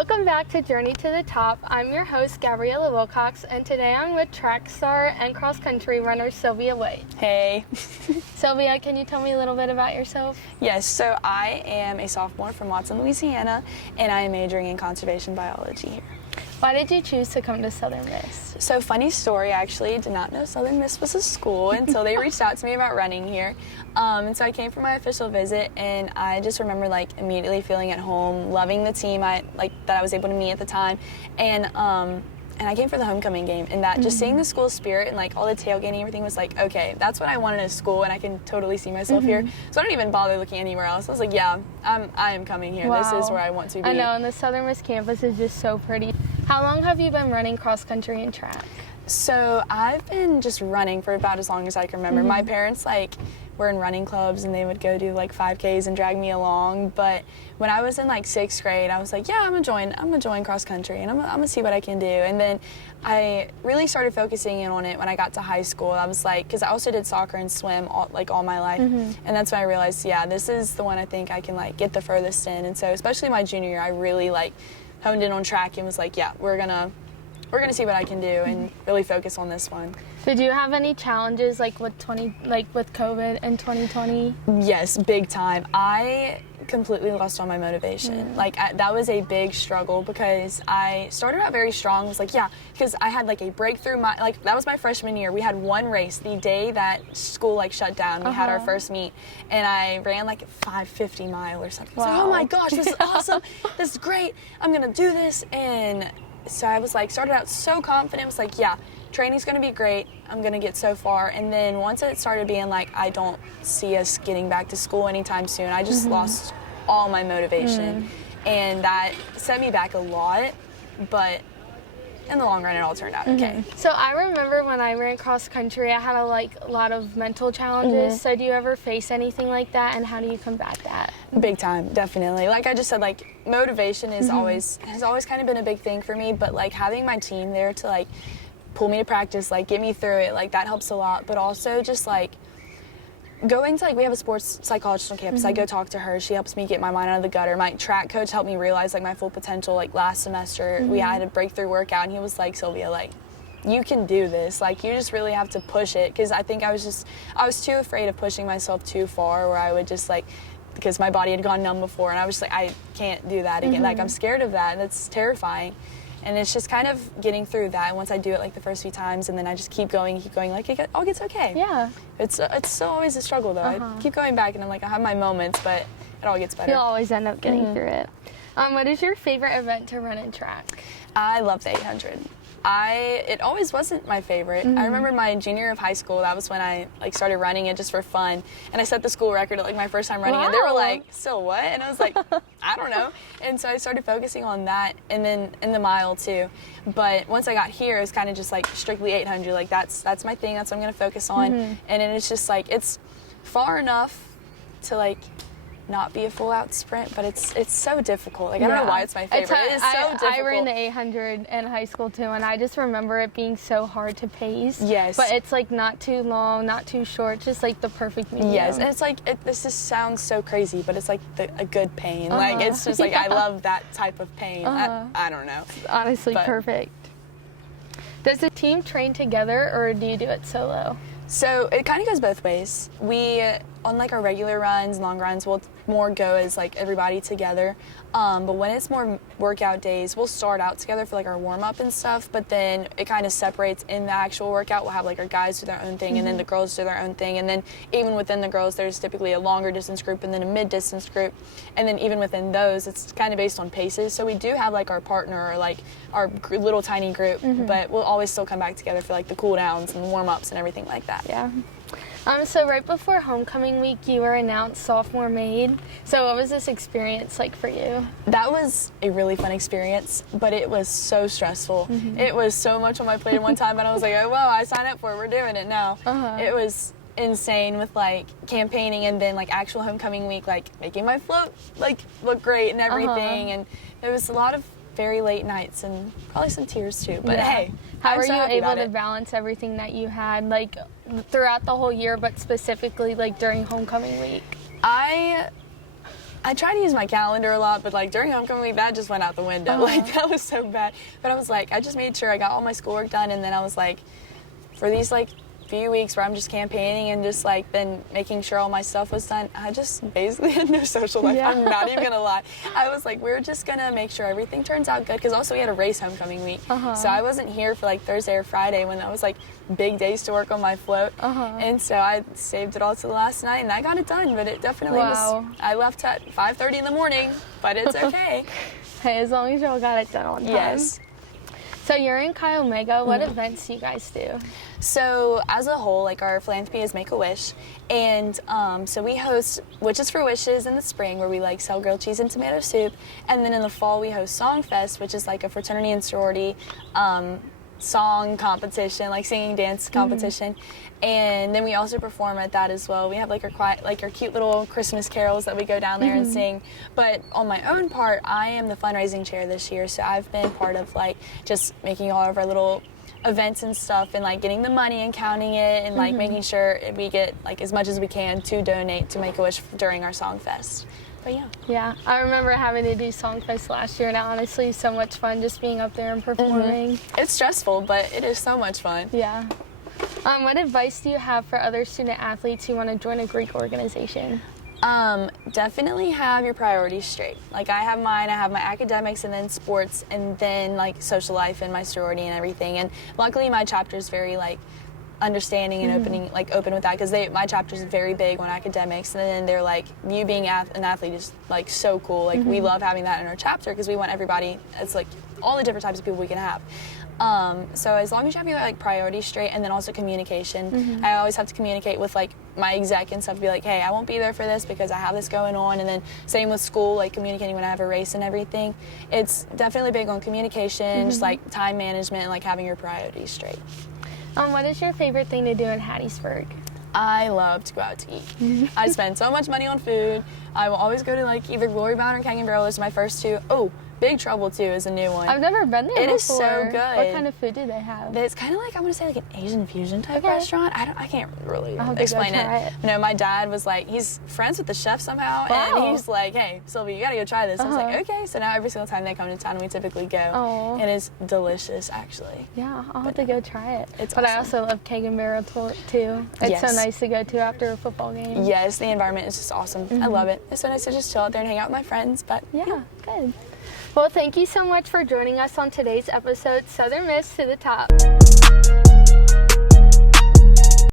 Welcome back to Journey to the Top. I'm your host, Gabriella Wilcox, and today I'm with track star and cross-country runner Sylvia White. Hey. Sylvia, can you tell me a little bit about yourself? Yes, so I am a sophomore from Watson, Louisiana, and I am majoring in conservation biology here. Why did you choose to come to Southern Miss? So funny story, I actually did not know Southern Miss was a school until they reached out to me about running here. And so I came for my official visit, and I just remember immediately feeling at home, loving the team that I was able to meet at the time, and I came for the homecoming game, and that just seeing the school spirit and all the tailgating, everything was okay, that's what I wanted at school, and I can totally see myself here. So I don't even bother looking anywhere else. I was like, yeah, I am coming here. Wow. This is where I want to be. I know, and the Southern Miss campus is just so pretty. How long have you been running cross country and track? So I've been just running for about as long as I can remember. My parents were in running clubs, and they would go do 5Ks and drag me along. But when I was in 6th grade, I was like, yeah, I'm gonna join cross country, and I'm gonna see what I can do. And then I really started focusing in on it when I got to high school. I was because I also did soccer and swim all my life, and that's when I realized, yeah, this is the one I think I can get the furthest in. And so especially my junior year, I really honed in on track and was yeah, we're gonna see what I can do and really focus on this one. Did you have any challenges with COVID in 2020? Yes, big time. I completely lost all my motivation. That was a big struggle because I started out very strong. Was because I had a breakthrough. That was my freshman year. We had one race the day that school shut down. We had our first meet, and I ran 550 mile or something. Wow. I was oh my gosh, this is awesome. This is great. I'm gonna do this. And so I was started out so confident. Was yeah, training's gonna be great. I'm gonna get so far. And then once it started being I don't see us getting back to school anytime soon, I just lost all my motivation, and that set me back a lot. But in the long run, it all turned out okay. So I remember when I ran cross country, I had a lot of mental challenges. So do you ever face anything like that, and how do you combat that? Big time, definitely. Like I just said, motivation is has always kind of been a big thing for me. But having my team there to pull me to practice, get me through it, that helps a lot. But also just going to we have a sports psychologist on campus. I go talk to her. She helps me get my mind out of the gutter. My track coach helped me realize my full potential. Last semester we had a breakthrough workout, and he was Sylvia, you can do this. You just really have to push it, because I think I was too afraid of pushing myself too far, where I would just because my body had gone numb before, and I was just I can't do that again. I'm scared of that, and it's terrifying. And it's just kind of getting through that. And once I do it the first few times, and then I just keep going, it all gets okay. Yeah. It's still always a struggle though. I keep going back, and I'm I have my moments, but it all gets better. You'll always end up getting through it. What is your favorite event to run in track? I love the 800. It always wasn't my favorite. I remember my junior year of high school, that was when I started running it just for fun, and I set the school record at my first time running it. They were still what? And I was I don't know. And so I started focusing on that, and then in the mile too. But once I got here, it was kind of just strictly 800. That's my thing. That's what I'm gonna focus on. And then it's just it's far enough to not be a full-out sprint, but it's so difficult. I don't know why it's my favorite. It is so difficult. I ran the 800 in high school too, and I just remember it being so hard to pace. Yes. But it's not too long, not too short, just the perfect medium. Yes, and it's this just sounds so crazy, but it's a good pain. It's just I love that type of pain. I don't know. It's honestly perfect. Does the team train together, or do you do it solo? So it kind of goes both ways. We, on our regular runs, long runs, we'll more go as everybody together. But when it's more workout days, we'll start out together for our warm up and stuff. But then it kind of separates in the actual workout. We'll have our guys do their own thing, and then the girls do their own thing. And then even within the girls, there's typically a longer distance group and then a mid distance group. And then even within those, it's kind of based on paces. So we do have our partner or our little tiny group, but we'll always still come back together for the cool downs and warm ups and everything like that. Yeah. So right before homecoming week, you were announced sophomore made. So what was this experience like for you? That was a really fun experience, but it was so stressful. It was so much on my plate at one time, and I was oh, well, I signed up for it. We're doing it now. It was insane with campaigning, and then actual homecoming week, making my float look great and everything. And it was a lot of very late nights and probably some tears too. But hey, how were you able to balance everything that you had throughout the whole year, but specifically during homecoming week? I I try to use my calendar a lot, but like during homecoming week, that just went out the window. Like that was so bad. But I was like, I just made sure I got all my schoolwork done, and then I was like, for these like few weeks where I'm just campaigning and just like then making sure all my stuff was done, I just basically had no social life. I'm not even gonna lie. I was like, we're just gonna make sure everything turns out good, because also we had a race homecoming week, so I wasn't here for like Thursday or Friday when that was like big days to work on my float, and so I saved it all to the last night and I got it done. But it definitely was, I left at 5:30 in the morning, but it's okay. Hey, as long as y'all got it done on time. Yes. So you're in Chi Omega. What events do you guys do? So as a whole, like our philanthropy is Make-A-Wish, and so we host Witches for Wishes in the spring, where we like sell grilled cheese and tomato soup, and then in the fall we host Song Fest, which is like a fraternity and sorority song competition, like singing dance competition, and then we also perform at that as well. We have like our cute little Christmas carols that we go down there and sing. But on my own part, I am the fundraising chair this year, so I've been part of like just making all of our little events and stuff, and like getting the money and counting it, and like making sure we get like as much as we can to donate to Make-A-Wish during our Song Fest. But yeah, I remember having to do Song Fest last year, and honestly, it's so much fun just being up there and performing. It's stressful, but it is so much fun. Yeah. What advice do you have for other student athletes who want to join a Greek organization? Definitely have your priorities straight. Like I have mine. I have my academics, and then sports, and then like social life and my sorority and everything. And luckily, my chapter is very like understanding and open with that, because my chapter is very big on academics, and then they're like, you being an athlete is like so cool. Like we love having that in our chapter, because we want everybody. It's like all the different types of people we can have. So as long as you have your like priorities straight, and then also communication. I always have to communicate with like my exec and stuff, to be like, hey, I won't be there for this because I have this going on. And then same with school, like communicating when I have a race and everything. It's definitely big on communication, just like time management, and like having your priorities straight. What is your favorite thing to do in Hattiesburg? I love to go out to eat. I spend so much money on food. I will always go to like either Glory Bound or King & Barrel. Those are my first two. Oh, Big Trouble too is a new one. I've never been there before. It is so good. What kind of food do they have? It's kind of like, I want to say like an Asian fusion type restaurant. I can't really explain it. No, my dad was like, he's friends with the chef somehow, and he's like, hey, Sylvia, you gotta go try this. I was like, okay. So now every single time they come to town, we typically go. It is delicious, actually. Yeah, I'll have to go try it. It's but awesome. I also love King & Barrel too. It's so nice to go to after a football game. Yes, the environment is just awesome. I love it. It's so nice to just chill out there and hang out with my friends. But yeah, good. Well, thank you so much for joining us on today's episode, Southern Miss to the Top.